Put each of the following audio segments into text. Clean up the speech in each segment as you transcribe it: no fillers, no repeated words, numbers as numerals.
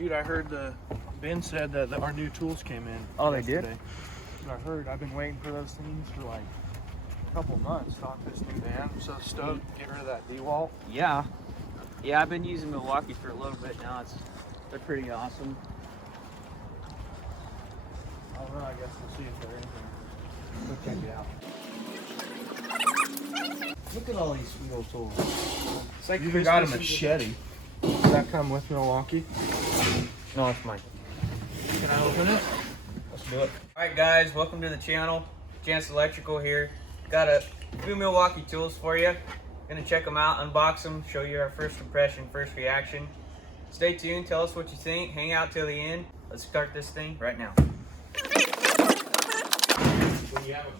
Dude, I heard Ben said that our new tools came in. Oh, yesterday. they did? I heard. I've been waiting for those things for like a couple months. Stock this new van. I'm so stoked. Get rid of that DeWalt. Yeah. Yeah, I've been using Milwaukee for a little bit now. They're pretty awesome. I don't know. I guess we'll see if they're in here. We'll check it out. Look at all these sweet old tools. It's like you even got a machete. Does that come with Milwaukee? No, it's mine. Can I open it? Let's do it. Alright guys, welcome to the channel. Jantz Electrical here. Got a few Milwaukee tools for you. Gonna check them out, unbox them, show you our first impression, first reaction. Stay tuned, tell us what you think, hang out till the end. Let's start this thing right now.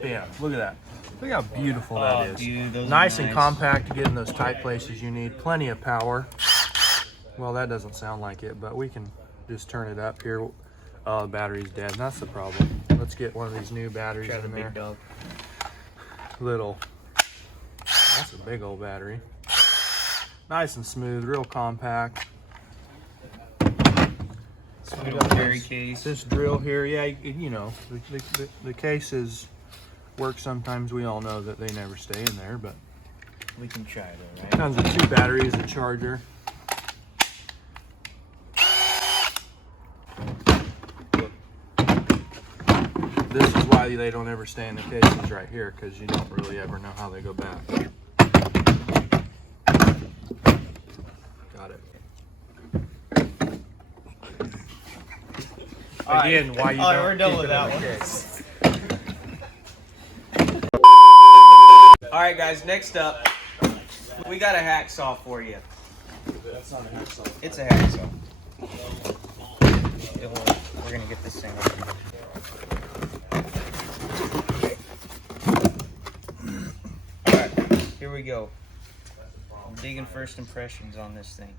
Yeah, look at that. Look how beautiful that is. Dude, those nice are and compact to get in those tight places you need. Plenty of power. Well, that doesn't sound like it, but we can just turn it up here. Oh, the battery's dead. That's the problem. Let's get one of these new batteries Try the in there. big dog. Little. That's a big old battery. Nice and smooth, real compact. Carry case. This drill here, yeah, you know, the cases work sometimes. We all know that they never stay in there, but We can try though, right? comes with 2 batteries, a charger. This is why they don't ever stay in the cases right here, because you don't really ever know how they go back. Got it. Again, why you don't we're done keep with it that in the one. case. Alright guys, next up, we got a hack saw for you. That's not a hack saw. It's a hack saw. We're gonna get this thing open. Alright, here we go. I'm digging first impressions on this thing.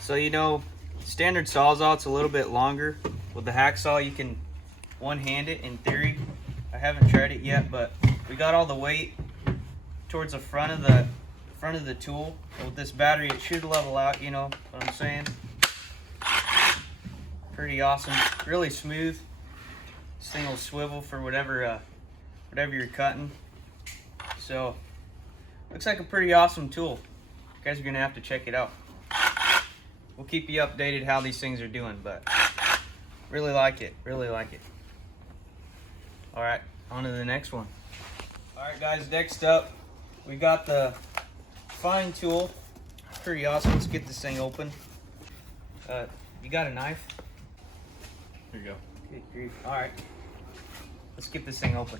So you know, standard Sawzall's a little bit longer. With the hack saw you can one-hand it in theory. I haven't tried it yet, but we got all the weight towards the front of the tool. With this battery it should level out, you know what I'm saying? Pretty awesome, really smooth. This thing will swivel for whatever you're cutting. So looks like a pretty awesome tool. You guys are gonna have to check it out. We'll keep you updated how these things are doing, but really like it, really like it. All right, on to the next one. All right guys, next up, we got the fine tool. Pretty awesome. Let's get this thing open. You got a knife? Here you go. Good grief. All right, let's get this thing open.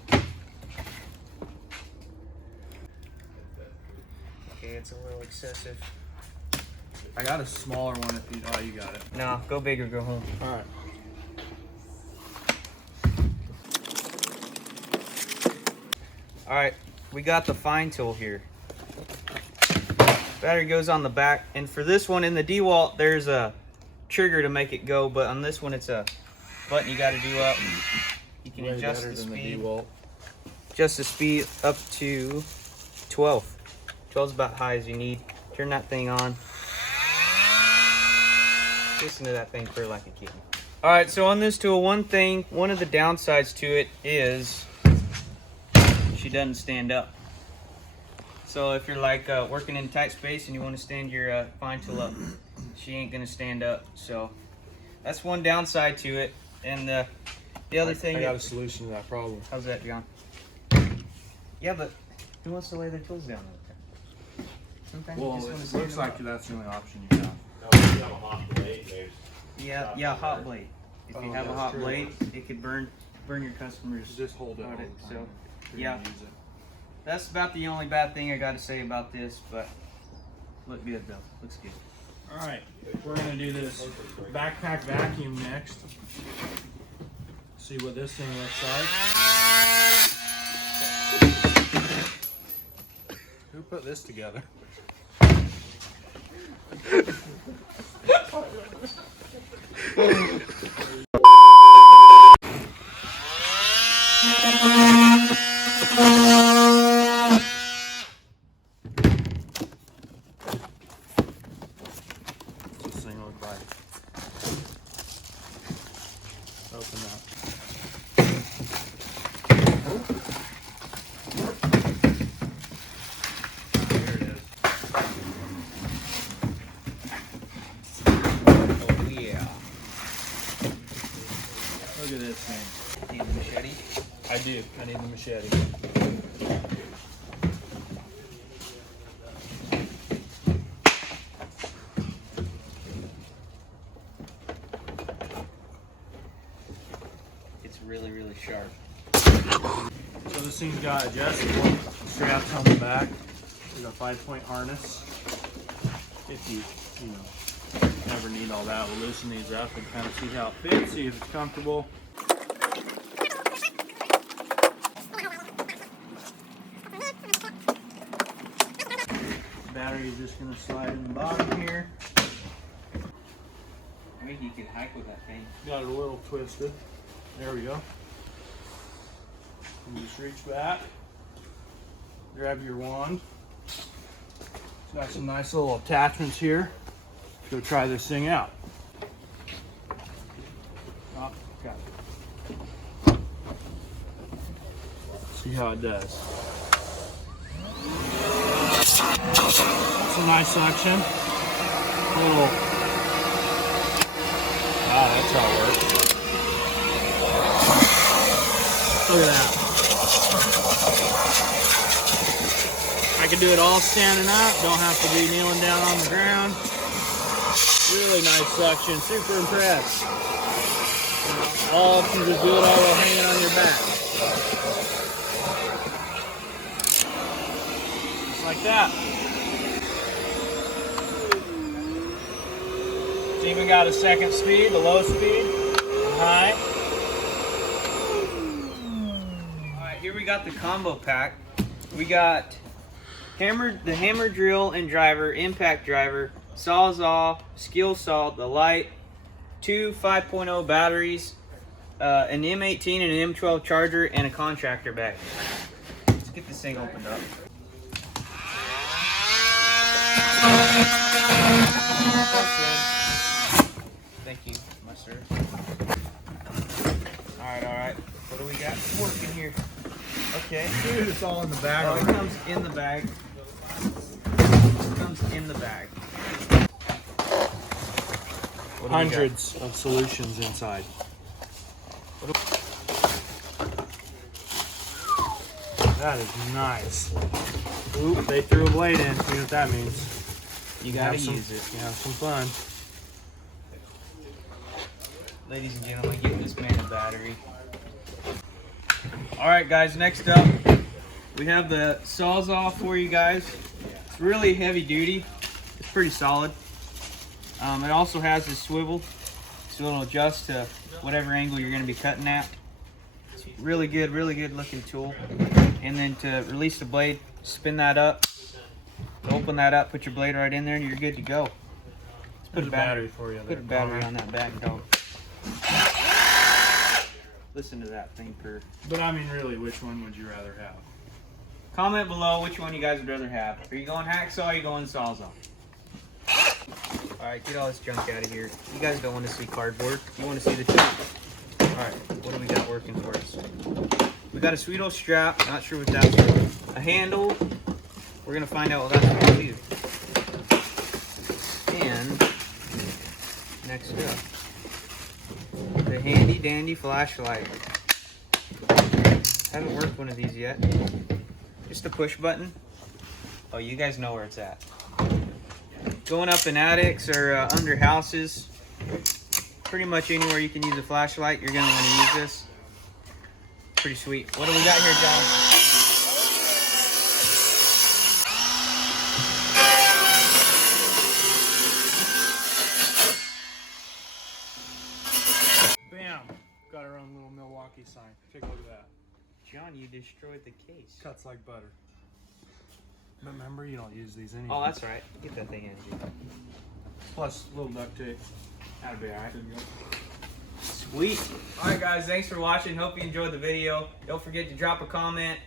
Okay, it's a little excessive. I got a smaller one if you. Oh, you got it. No, go big or go home. All right. All right, we got the fine tool here. Battery goes on the back, and for this one in the DeWalt, there's a trigger to make it go, but on this one, it's a button you got to do up. You can adjust the speed. Adjust the speed up to 12. 12 is about high as you need. Turn that thing on. Listen to that thing purr like a kitten. All right, so on this tool, one of the downsides to it is she doesn't stand up. So if you're like working in tight space and you want to stand your fine tool up, she ain't gonna stand up. So that's one downside to it. And the other thing, I got a solution to that problem. How's that, John? Yeah, but who wants to lay their tools down all the time? Sometimes you Well, just want to it stand looks them like up. that's the only option you have. Yeah, hot blade. If you have a that's hot true. blade, it could burn your customers. Just hold it all Got the it, time. so, You're yeah. gonna use it. That's about the only bad thing I got to say about this, but look good though. Looks good. All right, we're gonna do this backpack vacuum next. See what this thing looks like. Who put this together? What's this thing look like? at this thing. Need the machete? I do. I need the machete. It's really, really sharp. So this thing's got adjustable straps on the back. There's a 5-point harness. If you never need all that, we'll loosen these up and kind of see how it fits, see if it's comfortable. Battery is just going to slide in the bottom here. I think you could hike with that thing. Got it a little twisted. There we go. And just reach back, grab your wand. It's got some nice little attachments here. Let's go try this thing out. Oh, got it. See how it does. That's a nice suction. Little. Wow, that's how it works. Look at that. I can do it all standing up, don't have to be kneeling down on the ground. Really nice suction, super impressed. All you can just do it all while hanging on your back. Just like that. It's even got a second speed, the low speed, and high. Alright, here we got the combo pack. We got the hammer drill and driver, impact driver, sawzall, skill saw, the light, 2 5.0 batteries, an M18 and an M12 charger, and a contractor bag. Let's get this thing opened up. Thank you, my sir. Alright. What do we got working here? Okay. Dude, it's all in the bag. Oh, it comes in the bag. It comes in the bag. Hundreds of solutions inside. That is nice. Oop, they threw a blade in. You know what that means. You gotta use it. You have some fun. Ladies and gentlemen, give this man a battery. Alright guys, next up, we have the sawzall for you guys. It's really heavy duty. It's pretty solid. It also has this swivel, so it'll adjust to whatever angle you're going to be cutting at. It's really good looking tool. And then to release the blade, spin that up, open that up, put your blade right in there, and you're good to go. Let's put a battery for you. Put a battery on that back, dog. Listen to that thing purr. But I mean, really, which one would you rather have? Comment below which one you guys would rather have. Are you going hacksaw or are you going sawzall? Alright, get all this junk out of here. You guys don't want to see cardboard. You want to see the tool. Alright, what do we got working for us? We got a sweet old strap. Not sure what that's for. A handle. We're going to find out what that's for too. And next up, the handy dandy flashlight. Haven't worked one of these yet. Just a push button. Oh, you guys know where it's at. Going up in attics or under houses, pretty much anywhere you can use a flashlight, you're going to want to use this. Pretty sweet. What do we got here, John? Bam! Got our own little Milwaukee sign. Take a look at that. John, you destroyed the case. Cuts like butter. But remember, you don't use these anymore. Oh, that's right. Get that thing in, dude. Plus a little duct tape. That'll be alright. Sweet. Alright guys, thanks for watching. Hope you enjoyed the video. Don't forget to drop a comment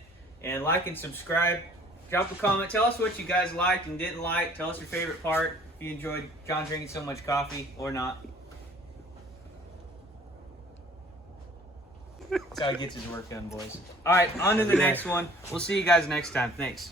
and like and subscribe. Drop a comment. Tell us what you guys liked and didn't like. Tell us your favorite part. If you enjoyed John drinking so much coffee or not. That's how he gets his work done, boys. Alright, on to the next one. We'll see you guys next time. Thanks.